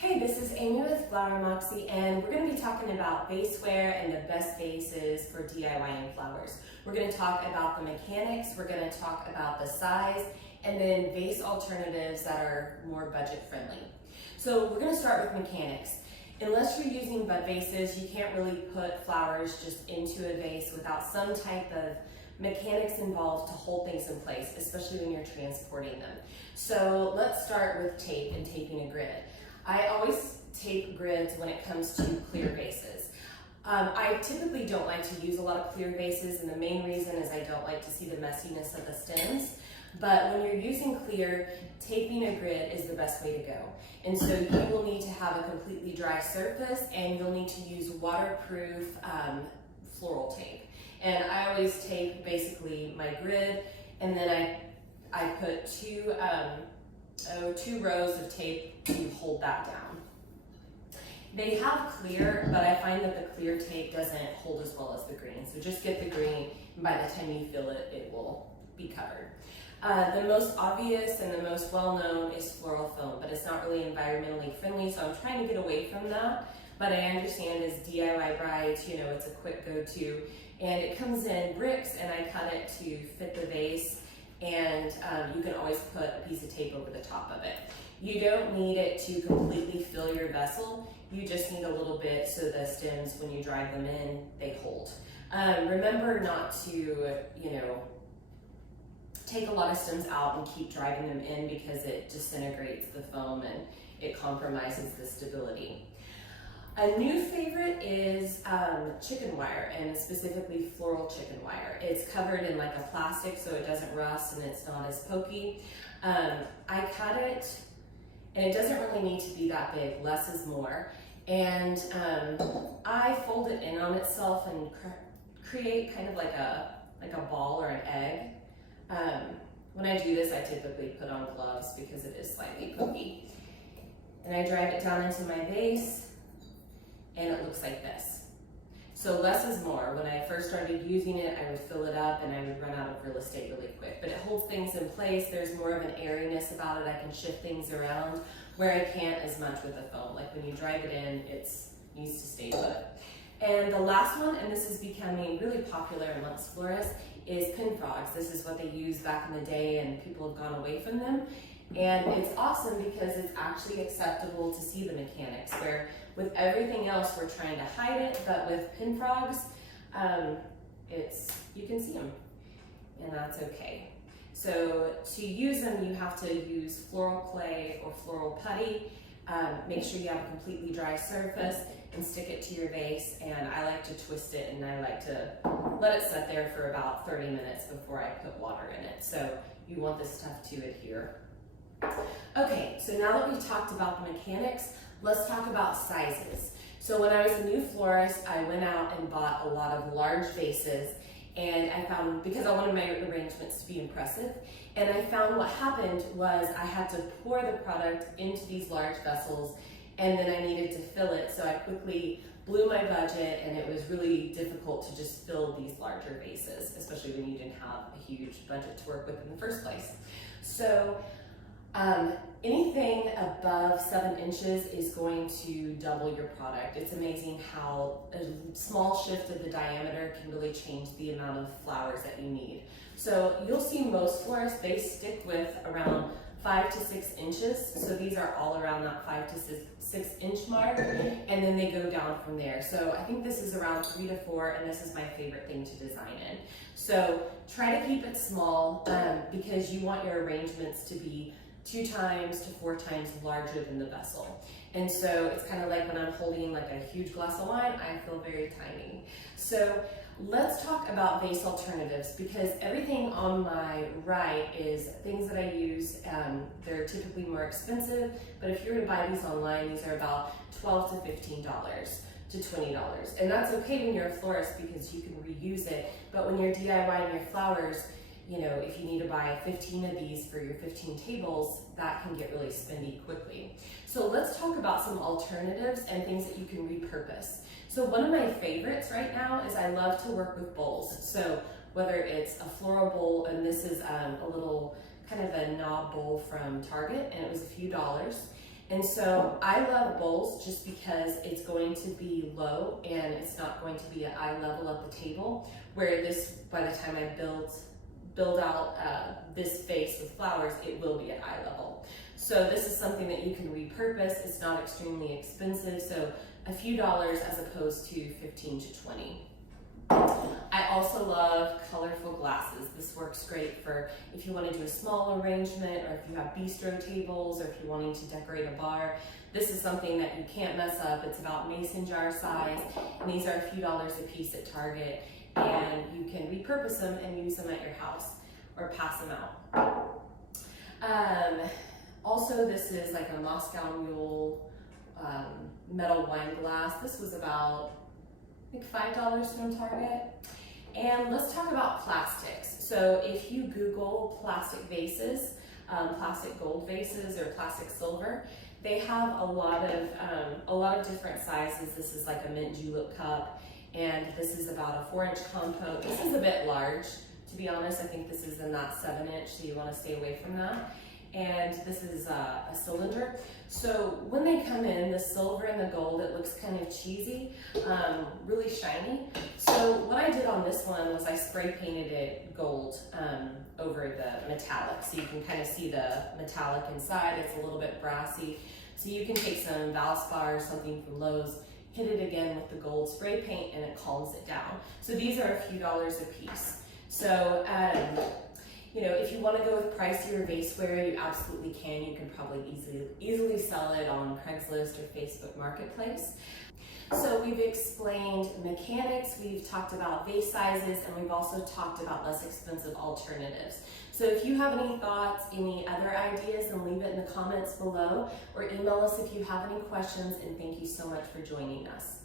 Hey, this is Amy with Floral Moxie, and we're going to be talking about vaseware and the best vases for DIYing flowers. We're going to talk about the mechanics, we're going to talk about the size, and then vase alternatives that are more budget friendly. So we're going to start with mechanics. Unless you're using bud vases, you can't really put flowers just into a vase without some type of mechanics involved to hold things in place, especially when you're transporting them. So let's start with tape and taping a grid. I always tape grids when it comes to clear vases. I typically don't like to use a lot of clear vases, and the main reason is I don't like to see the messiness of the stems. But when you're using clear, taping a grid is the best way to go. And so you will need to have a completely dry surface, and you'll need to use waterproof floral tape. And I always tape basically my grid, and then I put two rows of tape to hold that down. They have clear, but I find that the clear tape doesn't hold as well as the green. So just get the green, and by the time you fill it, it will be covered. The most obvious and the most well-known is floral foam, but it's not really environmentally friendly, so I'm trying to get away from that. But I understand as DIY brides, it's a quick go-to. And it comes in bricks, and I cut it to fit the vase, and you can always put a piece of tape over the top of it. You don't need it to completely fill your vessel. You just need a little bit so the stems, when you drive them in, they hold. Remember not to, take a lot of stems out and keep driving them in because it disintegrates the foam and it compromises the stability. A new favorite is chicken wire, and specifically floral chicken wire. It's covered in like a plastic so it doesn't rust and it's not as pokey. I cut it, and it doesn't really need to be that big, less is more. And I fold it in on itself and create kind of like a ball or an egg. When I do this, I typically put on gloves because it is slightly pokey. And I drive it down into my vase, and it looks like this. So less is more. When I first started using it, I would fill it up and I would run out of real estate really quick. But it holds things in place. There's more of an airiness about it. I can shift things around where I can't as much with the foam. Like when you drive it in, it needs to stay put. And the last one, and this is becoming really popular amongst florists, is pin frogs. This is what they used back in the day, and people have gone away from them. And it's awesome because it's actually acceptable to see the mechanics, where with everything else we're trying to hide it, but with pin frogs, you can see them, and that's okay. So to use them, you have to use floral clay or floral putty. Make sure you have a completely dry surface and stick it to your vase, and I like to twist it, and I like to let it sit there for about 30 minutes before I put water in it. So you want this stuff to adhere. Okay, so now that we've talked about the mechanics, let's talk about sizes. So when I was a new florist, I went out and bought a lot of large vases, and I found, because I wanted my arrangements to be impressive, and I found what happened was I had to pour the product into these large vessels, and then I needed to fill it, so I quickly blew my budget, and it was really difficult to just fill these larger vases, especially when you didn't have a huge budget to work with in the first place. So anything above 7 inches is going to double your product. It's amazing how a small shift of the diameter can really change the amount of flowers that you need. So you'll see most florists, they stick with around 5 to 6 inches. So these are all around that 5 to 6 inch mark, and then they go down from there. So I think this is around 3 to 4, and this is my favorite thing to design in. So try to keep it small because you want your arrangements to be 2 times to 4 times larger than the vessel. And so it's kind of like when I'm holding like a huge glass of wine, I feel very tiny. So let's talk about vase alternatives, because everything on my right is things that I use. They're typically more expensive, but if you were to buy these online, these are about $12 to $15 to $20. And that's okay when you're a florist because you can reuse it, but when you're DIYing your flowers, if you need to buy 15 of these for your 15 tables, that can get really spendy quickly. So let's talk about some alternatives and things that you can repurpose. So one of my favorites right now is I love to work with bowls. So whether it's a floral bowl, and this is a little kind of a knob bowl from Target, and it was a few dollars. And so I love bowls just because it's going to be low and it's not going to be at eye level at the table, where this, by the time I build out this vase with flowers, it will be at eye level. So this is something that you can repurpose. It's not extremely expensive, so a few dollars as opposed to 15 to 20. I also love colorful glasses. This works great for if you want to do a small arrangement, or if you have bistro tables, or if you're wanting to decorate a bar. This is something that you can't mess up. It's about mason jar size, and these are a few dollars a piece at Target, and you can repurpose them and use them at your house or pass them out. Also, this is like a Moscow Mule metal wine glass. This was about $5 from Target. And let's talk about plastics. So if you Google plastic vases, plastic gold vases or plastic silver, they have a lot of different sizes. This is like a mint julep cup, and this is about a 4-inch compote. This is a bit large, to be honest. I think this is in that 7-inch, so you want to stay away from that. And this is a cylinder. So when they come in, the silver and the gold, it looks kind of cheesy, really shiny. So what I did on this one was I spray painted it gold over the metallic. So you can kind of see the metallic inside. It's a little bit brassy. So you can take some Valspar or something from Lowe's, hit it again with the gold spray paint, and it calms it down. So these are a few dollars a piece. So, you know, if you want to go with pricier vaseware, you absolutely can. You can probably easily sell it on Craigslist or Facebook Marketplace. So we've explained mechanics, we've talked about vase sizes, and we've also talked about less expensive alternatives. So if you have any thoughts, any other ideas, then leave it in the comments below, or email us if you have any questions, and thank you so much for joining us.